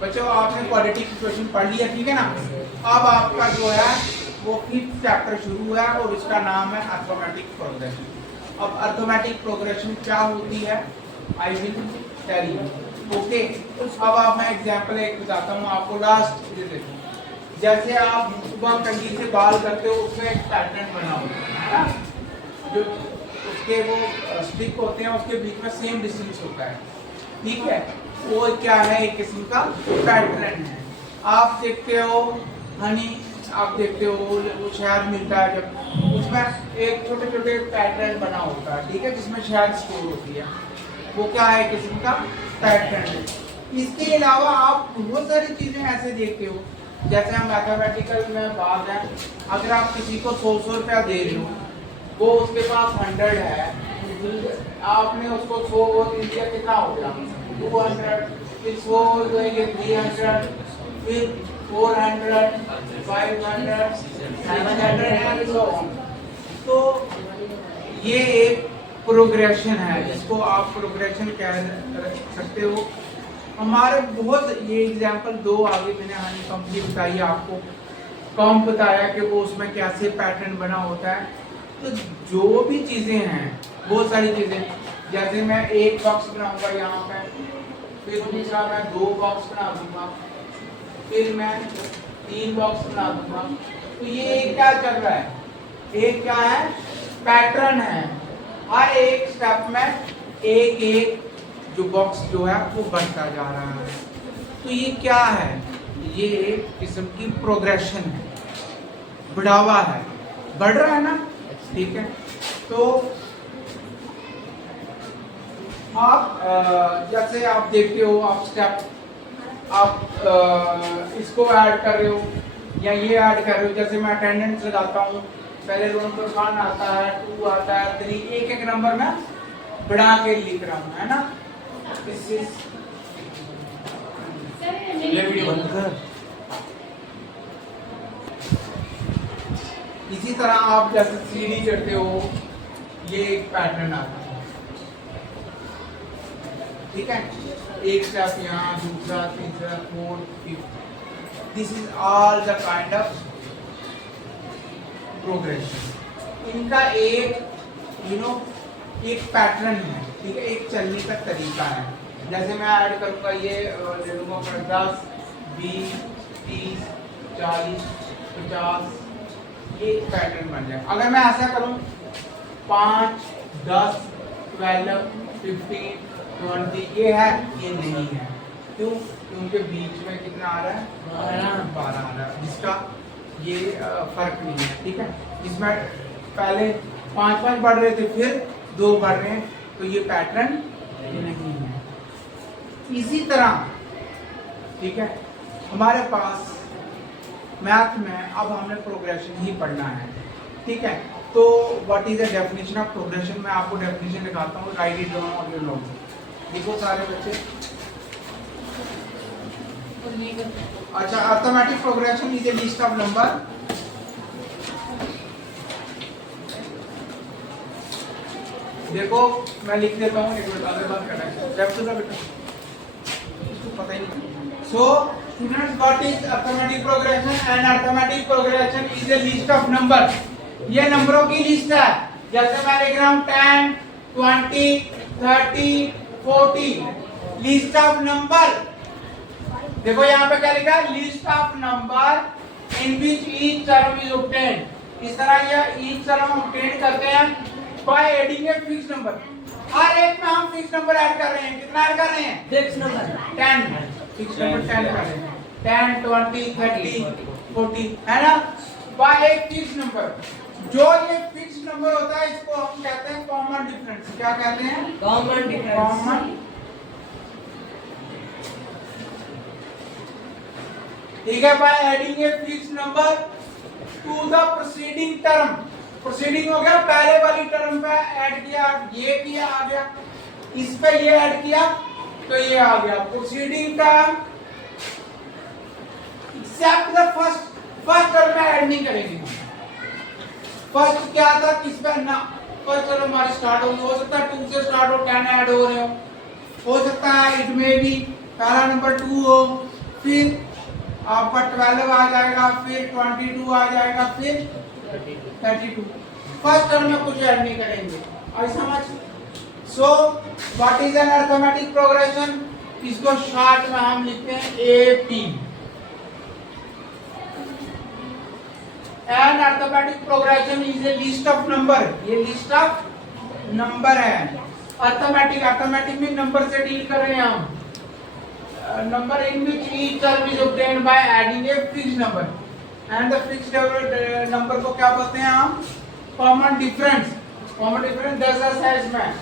बच्चों आपने quadratic equation पढ़ लिया, ठीक है ना। अब आपका जो है वो 5th चैप्टर शुरू हुआ है और इसका नाम है अर्थमेटिक प्रोग्रेशन। अब अर्थमेटिक प्रोग्रेशन क्या होती है I will tell you, okay. अब आप मैं एग्जांपल एक बताता हूँ आपको। लास्ट देखो, जैसे आप सुबह कंघी से बाल करते हो उसमें एक पैटर्न बना होता है ना, जो उसके वो स्टिक होते हैं उसके बीच में सेम डिस्टेंस होता है, ठीक है। वो क्या है, एक किस्म का पैटर्न है। आप देखते हो हनी, आप देखते हो वो शहद मिलता है जब, उसमें एक छोटे छोटे पैटर्न बना होता है, ठीक है, जिसमें शहद स्टोर होती है, वो क्या है, किस्म का पैटर्न है। इसके अलावा आप बहुत सारी चीजें ऐसे देखते हो, जैसे हम मैथमेटिकल में बात है, अगर आप किसी को 100 रुपया दे रहे हो, वो उसके पास 100 है, आपने उसको 100 दे दिया, कितना हो गया 200, फिर 100 देंगे 300, फिर 400, 500, 700 एंड सो ऑन। तो ये एक प्रोग्रेशन है, जिसको आप प्रोग्रेशन कह सकते हो। हमारे बहुत ये एग्जांपल दो आगे मैंने हनी कंपनी बताई आपको, कम बताया कि वो उसमें कैसे पैटर्न बना होता है। तो जो भी चीजें हैं, बहुत सारी चीजें, जैसे मैं एक बॉक्स बनाऊंगा यहाँ पे, फिर दूसरा मैं 2 बॉक्स बना दूंगा, फिर मैं 3 बॉक्स बना दूंगा। तो ये क्या चल रहा है, एक क्या है, पैटर्न है। हर एक स्टेप में एक एक जो बॉक्स जो है वो बढ़ता जा रहा है। तो ये क्या है, ये एक किस्म की प्रोग्रेशन है, बढ़ावा है, बढ़ रहा है ना, ठीक है। तो आप जैसे आप देखते हो, आप स्टेप आप इसको ऐड कर रहे हो या ये ऐड कर रहे हो। जैसे मैं अटेंडेंस लगाता हूँ, पहले रोल नंबर 1 आता है, 2 आता है, 3, एक एक नंबर में बढ़ा के लिख रहा हूँ, है ना। दिस इज वीडियो बंद कर। इसी तरह आप जैसे सीढ़ी चढ़ते हो, ये एक पैटर्न आता है, ठीक है। एक स्टेप यहाँ, दूसरा, तीसरा, 4th, 5th, this is all the kind of progression. इनका एक एक पैटर्न है, ठीक है, एक चलने का तरीका है। जैसे मैं ऐड करूंगा, ये ले लूंगा 10, 20, 30, 40, 50, ये पैटर्न बन जाए। अगर मैं ऐसा करूं 5, 10, 12, 15, 20, ये है, ये नहीं है। क्यों? क्योंकि बीच में कितना आ रहा है, 12 आ रहा है, जिसका ये फर्क नहीं है, ठीक है। इसमें पहले 5 बढ़ रहे थे, फिर 2 बढ़ रहे हैं, तो ये पैटर्न नहीं है। इसी तरह, ठीक है, हमारे पास मैथ में अब हमने प्रोग्रेशन ही पढ़ना है, ठीक है। तो what is the definition of progression, मैं आपको डेफिनेशन दिखाता हूँ, right it down on your note. देखो सारे बच्चे, अच्छा, arithmetic progression is a list of number देखो मैं लिख देता हूँ, एक मिनट आगे बात करना है, बेटा इसको पता ही नहीं। So students, what is arithmetic progression? And arithmetic progression is a list of number, ये नंबरों की लिस्ट है। जैसे मैं लिख रहा हूँ 10, 20, 30, 40, लिस्ट ऑफ नंबर। देखो यहाँ पे क्या लिखा है, list of number in which each term is obtained. इस तरह ये ईच टर्म ऑब्टेन करते हैं by adding a fix number. हर एक में हम फिक्स नंबर ऐड कर रहे हैं। कितना ऐड कर रहे हैं? फिक्स नंबर 10, फिक्स नंबर 10 कर रहे हैं, 10, 20, 30, 40, है ना, बाय एक फिक्स नंबर। जो ये फिक्स नंबर होता है इसको हम कहते हैं कॉमन डिफरेंस। क्या कहते हैं? Common difference. कॉमन, ठीक है, bye adding a fix number two the preceding term. Preceding हो गया, पहले वाली टर्म पे ऐड किया, ये किया, आ गया, इस पे ये ऐड किया तो ये आ गया। Preceding term except the first term में ऐड नहीं करेंगे। फर्स्ट क्या था, किस पे ना, फर्स्ट टर्म हमारी स्टार्ट होगी, हो सकता है 2 से स्टार्ट हो, 10 ऐड हो रहे हो सकता है, इट में भी पहला नंबर 2 हो, फिर आपका 12 आ जाएगा, फिर 22 आ जाएगा, फिर 32। फर्स्ट टर्म में कुछ ऐड नहीं करेंगे, आई समझ। So what is an arithmetic progression? इसको शॉर्ट में हम लिखते हैं AP. An arithmetic progression is a list of number, ये लिस्ट ऑफ नंबर है। अरिथमेटिक मीन नंबर से डील कर रहे हैं हम। Number in which each term is obtained by adding a fixed number, and the fixed number को क्या बोलते हैं हम? Common difference. Common difference does as match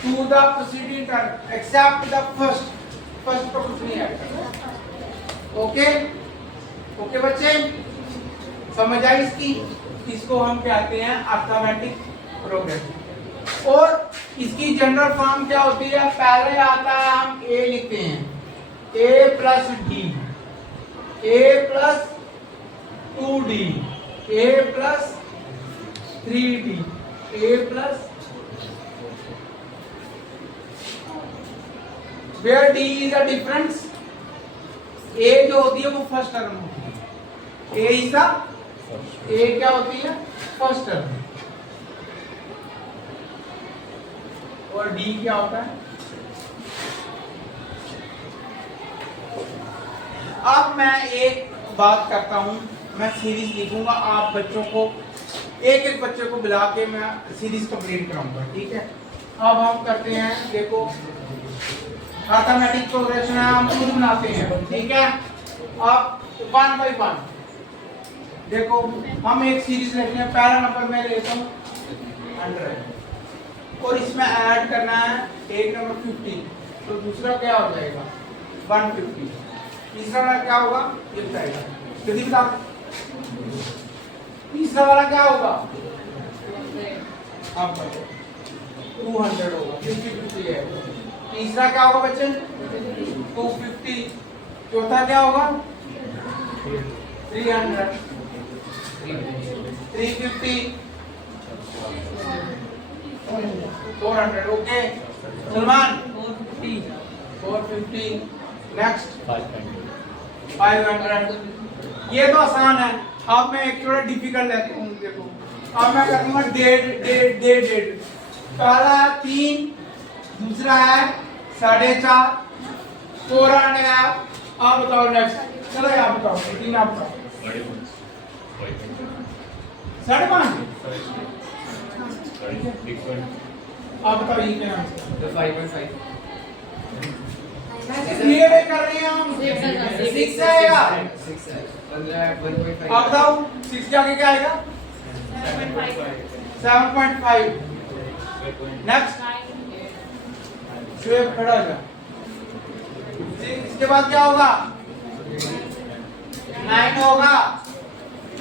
to the preceding term except the first को कुछ नहीं है। ओके ओके बच्चे, समझ आई इसकी? इसको हम कहते हैं अरिथमेटिक प्रोग्रेशन। और इसकी जनरल फॉर्म क्या होती है? पहले आता है, हम ए लिखते हैं, a plus D, a plus 2d, a plus 3d, a plus where d is a difference, a जो होती है वो फर्स्ट टर्म होती है, a is a, a क्या होती है? First term. और d क्या होता है? अब मैं एक बात करता हूं, मैं सीरीज लिखूंगा, आप बच्चों को एक एक बच्चे को बुला के मैं सीरीज कंप्लीट कराऊंगा, ठीक है? अब हम करते हैं, देखो अरिथमेटिक प्रोग्रेशन हम खुद बनाते हैं, ठीक है? अब 1 by 1 देखो, हम एक सीरीज लेते हैं, पहला नंबर मैं लेता हूँ 100 और इसमें ऐड करना है एक नंबर 50, तो दूसरा क्या हो जाएगा? 150, तीसरा वाला क्या होगा? ये बताएगा, जल्दी बता। तीसरा वाला क्या होगा? आप बताओ। 200 होगा, 50 है। तीसरा क्या होगा बच्चे? 250। चौथा क्या होगा? 300, 350, 400। ओके सलमान, 450। नेक्स्ट 500। ये तो आसान है। अब मैं एक थोड़ा डिफिकल्ट लेता हूँ, देखो अब मैं करूंगा 1.5। पहला है 3, दूसरा है 4.5, 400 है। आप बताओ नेक्स्ट, चलो आप बताओ, 3 आप बताओ। 5.5। आप बताओ ये क्या है? 5.5 ये कर रहे हैं हम, 6 आएगा। आप बताओ 6 के आगे क्या आएगा? 7.5। नेक्स्ट शुएब खड़ा हो जा। इसके बाद क्या होगा? 9 होगा।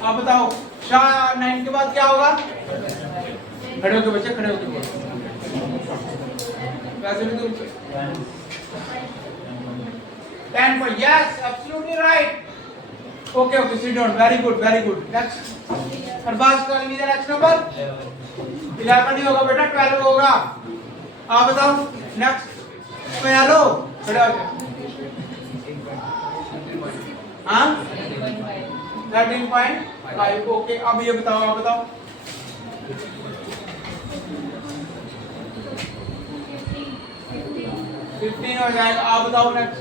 आप बताओ शाह, 9 के बाद क्या होगा? खड़े होके बच्चे, खड़े होके बोलो। वैसे भी तुम 10 point, yes, absolutely right. Okay, okay, sit down. Very good, very good. Next. Arbaz, tell me the next number. 11 नहीं होगा बेटा, 12 होगा। आप बताओ next. हेलो, खड़े हो जाओ। हाँ? 13.5. Okay, अब ये बताओ, आप बताओ। 15 हो जाएगा। आप बताओ next.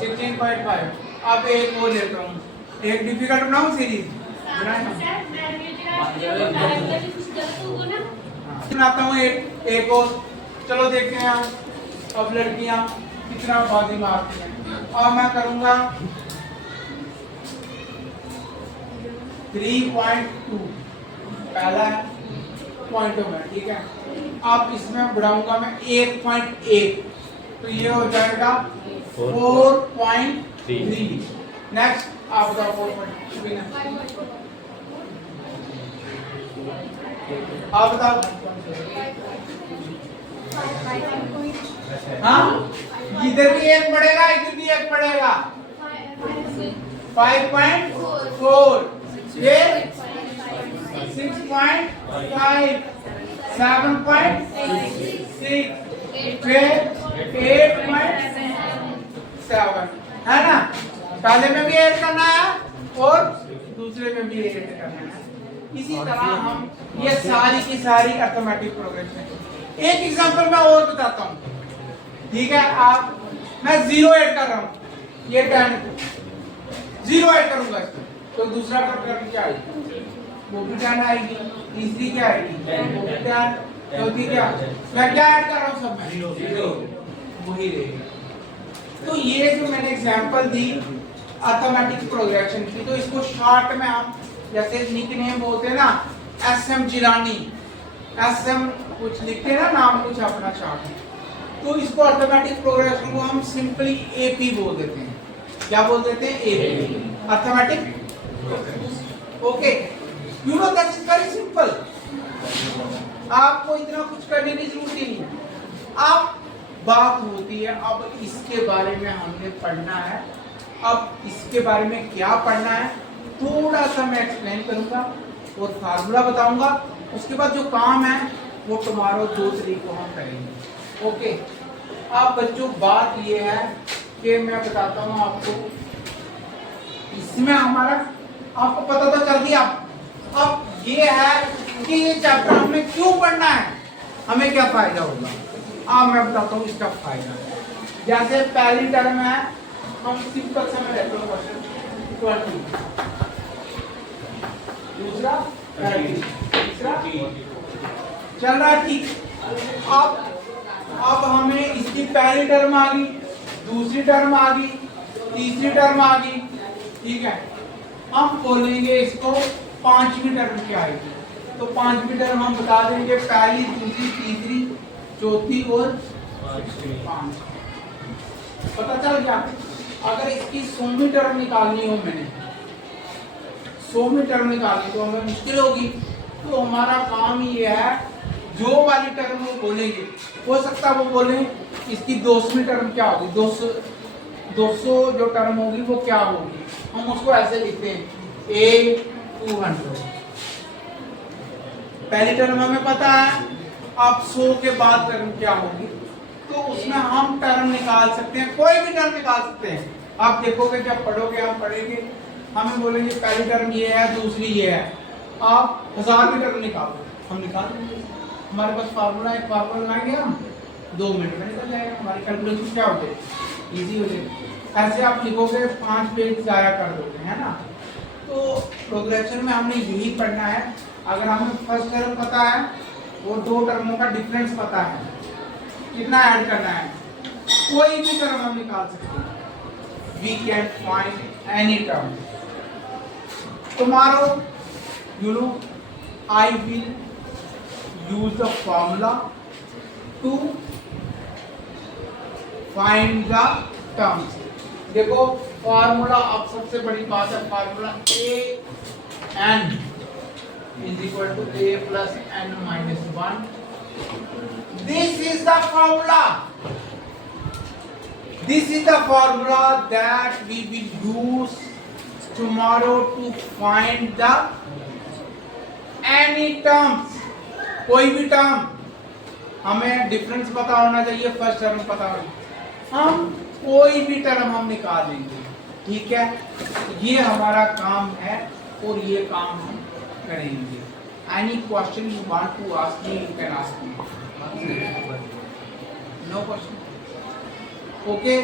16.5। अब एक और लेता हूँ, एक डिफिकल्ट बनाऊँ सीरीज बनाता हूँ, एक और। चलो देखते हैं हम अब लड़कियां कितना बाजी मारती हैं। अब मैं करूँगा 3.2 पहला पॉइंटों में, ठीक है? अब इसमें बढ़ाऊंगा मैं 1.8, तो ये हो जाएगा 4.3। नेक्स्ट आप बताओ 4.3। आप बताओ। हाँ, इधर भी एक पड़ेगा, इधर भी एक पड़ेगा। 5.4, ये 6.5, 7.6, फिर 8.6, पहले में भी ऐड करना है और दूसरे में भी ऐड करना है। इसी तरह हम ये सारी की सारी अर्थमेटिक प्रोग्रेशन। एक एग्जांपल मैं और बताता हूँ, ठीक है। आप मैं 0 ऐड कर रहा हूँ, ये 10 0 ऐड करूंगा इसमें, तो दूसरा टर्म क्या आएगी? वो भी 10 आएगी। तीसरी क्या आएगी? वो भी 10। चौथी क्या? मैं क्या ऐड कर रहा हूँ सब में? 0 वही रहेगा। तो ये जो मैंने एग्जांपल दी अर्थमेटिक प्रोग्रेशन की, तो इसको शॉर्ट में हम जैसे निकनेम बोलते हैं ना, SM जिलानी, SM कुछ लिखते हैं ना, नाम कुछ अपना शॉर्ट है, तो इसको अर्थमेटिक प्रोग्रेशन को हम सिंपली AP बोल देते हैं। क्या बोल देते हैं? AP, arithmetic. Okay, you know that is very simple. आपको इतना कुछ करने की जरूरत ही नहीं है। अब बात होती है, अब इसके बारे में हमने पढ़ना है। अब इसके बारे में क्या पढ़ना है थोड़ा सा मैं एक्सप्लेन करूंगा और फार्मूला बताऊंगा। उसके बाद जो काम है वो टुमारो 2 तारीख को हम करेंगे। ओके, अब बच्चों बात ये है कि मैं बताता हूँ आपको, इसमें हमारा आपको पता तो चल गया। अब ये है कि ये चैप्टर हमें क्यों पढ़ना है, हमें क्या फायदा होगा। अब मैं बताता हूँ इसका फायदा। जैसे पहली टर्म है, हम सिंपल सा मैं लेता हूँ क्वेश्चन 20, दूसरा 30, तीसरा चल रहा है ठीक। अब हमें इसकी पहली टर्म आ गई, दूसरी टर्म आ गई, तीसरी टर्म आ गई, ठीक है। हम बोलेंगे इसको पांचवी टर्म क्या आएगी, तो पांचवी टर्म हम बता देंगे पहली, दूसरी, तीसरी, चौथी और पांच। पता चल गया। अगर इसकी 100वीं टर्म निकालनी हो, मैंने 100वीं टर्म निकालनी तो हमें मुश्किल होगी। तो हमारा काम ये है, जो वाली टर्म वो बोलेंगे, हो सकता है वो बोले इसकी 200वीं टर्म क्या होगी, 200 जो टर्म होगी वो क्या होगी, हम उसको ऐसे लिखते हैं A200। पहली टर्म हमें पता है, अब 100 के बाद टर्म क्या होगी, तो उसमें हम टर्म निकाल सकते हैं, कोई भी टर्म निकाल सकते हैं। आप देखोगे जब पढ़ोगे, हम पढ़ेंगे, हमें बोलेंगे पहली टर्म ये है, दूसरी ये है, आप 1000 की टर्म निकालो, हम निकाल देंगे। हमारे पास फार्मूला, एक फार्मूला लगाएंगे हम, 2 मिनट में निकल जाएगा। हमारी कैलकुलेशन क्या हो जाएगी, इजी हो जाएगी। ऐसे आप लिखोगे 5 पेज जाया कर दोगे, है ना। तो प्रोग्रेशन में हमने यही पढ़ना है। अगर हमें फर्स्ट टर्म पता है और 2 टर्मों का डिफरेंस पता है, कितना ऐड करना है, कोई भी टर्म हम निकाल सकते हैं। We can find any term. Tomorrow you know I will use the formula to find the terms. देखो फॉर्मूला, अब सबसे बड़ी बात है formula, an is equal to a plus n minus 1. This is the formula. This is the formula that we will use tomorrow to find the any terms. कोई भी term, हमें difference पता होना चाहिए, फर्स्ट टर्म पता होना, हम कोई भी टर्म हम निकाल लेंगे, ठीक है। ये हमारा काम है और ये काम हम करेंगे। Any question you want to ask me, you can ask me. No question. Okay.